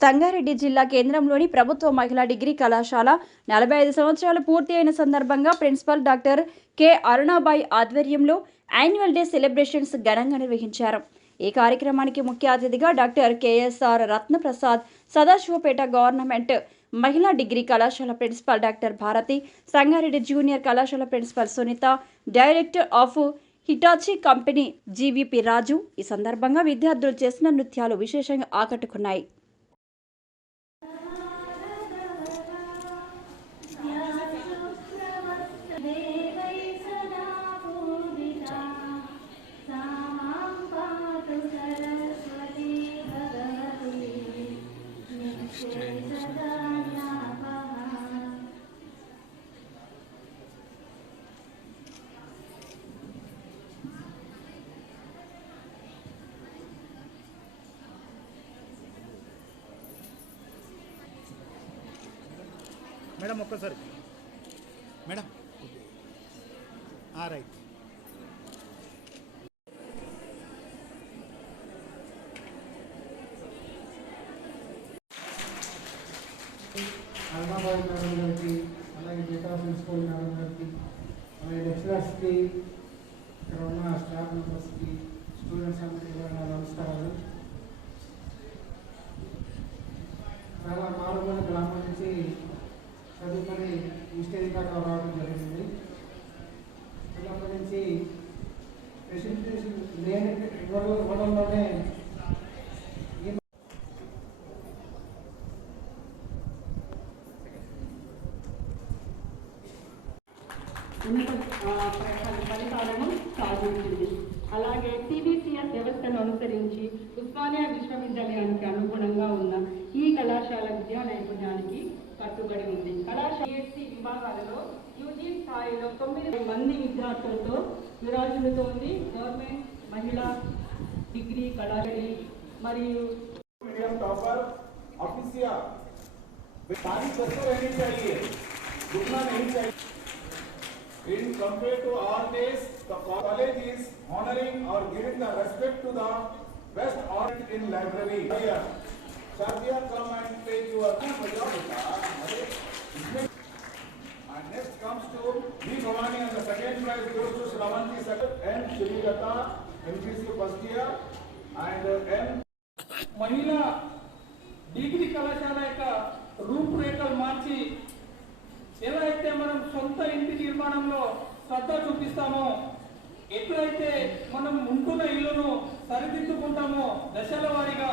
సంగారెడ్డి జిల్లా కేంద్రంలోని ప్రభుత్వ మహిళా డిగ్రీ కళాశాల 45 సంవత్సరాలు పూర్తి అయిన సందర్భంగా ప్రిన్సిపల్ డాక్టర్ కె అరుణాబాయి ఆధ్వర్యంలో యాన్యువల్ డే సెలబ్రేషన్స్ ఘనంగా నిర్వహించారు. ఈ కార్యక్రమానికి ముఖ్య అతిథిగా doctor KSR Ratnaprasad, Sadasivapet government మహిళా డిగ్రీ కళాశాల principal doctor Bharathi, Sangareddy junior కళాశాల principal Sunitha, director of Hitachi company GVP Raju. ఈ సందర్భంగా విద్యార్థులు చేసిన నృత్యాలు విశేషంగా ఆకట్టుకున్నాయి. మేడం ఒక్కసారి మేడం రైట్. అరుణాబాయి మేడం గారికి, అలాగే మిగతా ప్రిన్సిపల్ మేడం గారికి, అలాగే లెక్చరర్స్కి, ఇక్కడ ఉన్న స్టాఫ్ మెంబర్స్కి, స్టూడెంట్స్ అందరికీ కూడా నా నమస్కారాలు. చాలా మారుమూల గ్రామం నుంచి చదువుకొని ఈ స్టేజ్ దాకా రావడం జరిగింది. చిన్నప్పటి నుంచి ప్రెసిడెంటేషన్ లేని ఇవ్వడంలోనే ఫలితాలను సాధించింది. అలాగే సిబిసిఎస్ వ్యవస్థను అనుసరించి ఉస్మానియా విశ్వవిద్యాలయానికి అనుగుణంగా ఉన్న ఈ కళాశాల విద్యా నైపుణ్యానికి కట్టుబడి ఉంది. కళాశాల బిఎస్సి విభాగాలలో యూజీ స్థాయిలో 9 మంది విద్యార్థులతో విరాజిల్లుతోంది గవర్నమెంట్ మహిళా డిగ్రీ కళాశాల. మరియు in compared to all days, the college is honoring or giving the respect to the best art in library. Sadia, come and take your and next comes to B. Bhavani, and the second prize goes to Shravanti Sakar and Shrilata, MPC first year, and M. మహిళా degree కళాశాల యొక్క రూపురేఖలు మార్చి ఎలా అయితే మనం సొంత ఇంటి నిర్మాణంలో శ్రద్ధ చూపిస్తామో, ఎట్లయితే మనం ఉంటున్న ఇల్లును సరిదిద్దుకుంటామో దశల వారీగా,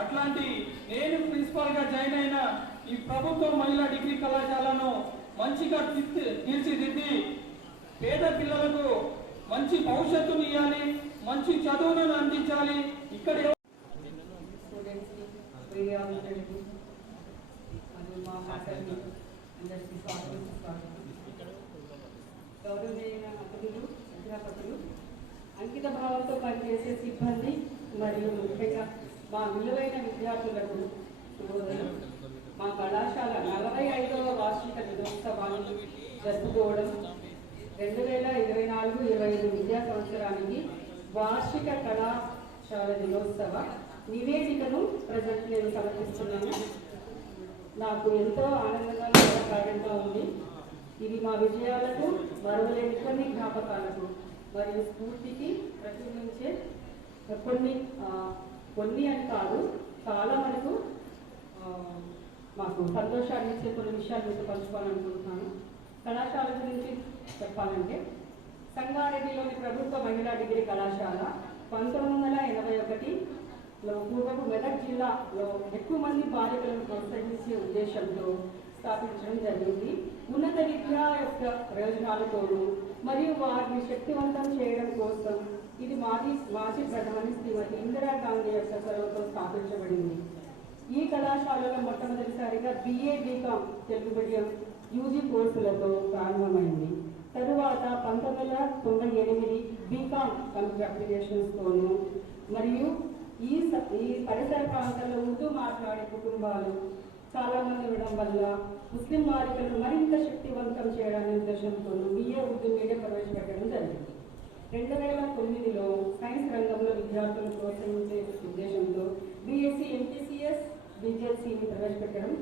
అట్లాంటి నేను ప్రిన్సిపాల్గా జాయిన్ అయిన ఈ ప్రభుత్వ మహిళా డిగ్రీ కళాశాలను మంచిగా తీర్చిదిద్ది పేద పిల్లలకు మంచి భవిష్యత్తును ఇవ్వాలి, మంచి చదువులను అందించాలి. ఇక్కడ గౌరవనీయ అతిథులు, అధ్యాపకులు, అంకిత భావంతో పనిచేసే సిబ్బంది మరియు ముఖ్యంగా మా విలువైన విద్యార్థులకు శుభోదయం. మా కళాశాల 45వ వార్షిక దినోత్సవాన్ని జరుపుకోవడం 2024-25 విద్యా సంవత్సరానికి వార్షిక కళాశాల దినోత్సవ నివేదికను ప్రజెంట్ నేను సమర్పిస్తున్నాను. నాకు ఎంతో ఆనందంగా గర్వకార్యంగా ఉంది. ఇది మా విజయాలకు, మరవలేని కొన్ని జ్ఞాపకాలకు మరియు స్ఫూర్తికి ప్రతిబింబించే కొన్ని అని కాదు, చాలా మనకు మాకు సంతోషాన్ని ఇచ్చే కొన్ని విషయాలు మీతో పంచుకోవాలనుకుంటున్నాను. కళాశాల గురించి చెప్పాలంటే, సంగారెడ్డిలోని ప్రభుత్వ మహిళా డిగ్రీ కళాశాల 1981లో పూర్వపు మెదక్ జిల్లాలో ఎక్కువ మంది బాలికలను ప్రోత్సహించే ఉద్దేశంతో స్థాపించడం జరిగింది. ఉన్నత విద్య యొక్క ప్రయోజనాలతోనూ మరియు వారిని శక్తివంతం చేయడం కోసం ఇది మాజీ ప్రధాని శ్రీమతి ఇందిరాగాంధీ యొక్క చొరవతో స్థాపించబడింది. ఈ కళాశాలలో మొట్టమొదటిసారిగా BA BCom Telugu medium UG కోర్సులతో ప్రారంభమైంది. తరువాత 1998 BCom కంప్యూటర్ అప్లికేషన్స్తోనూ మరియు ఈ పరిసర ప్రాంతాల్లో ఉర్దూ మాట్లాడే కుటుంబాలు చాలామంది ఉండడం వల్ల ముస్లిం బాలికలను మరింత శక్తివంతం చేయడానికి ఉద్దేశంతో BA ఉర్దూ మీడియం ప్రవేశపెట్టడం జరిగింది. 2009లో సైన్స్ రంగంలో విద్యార్థులను ప్రోత్సహించే ఉద్దేశంతో BSc MPCS BJCని ప్రవేశపెట్టడం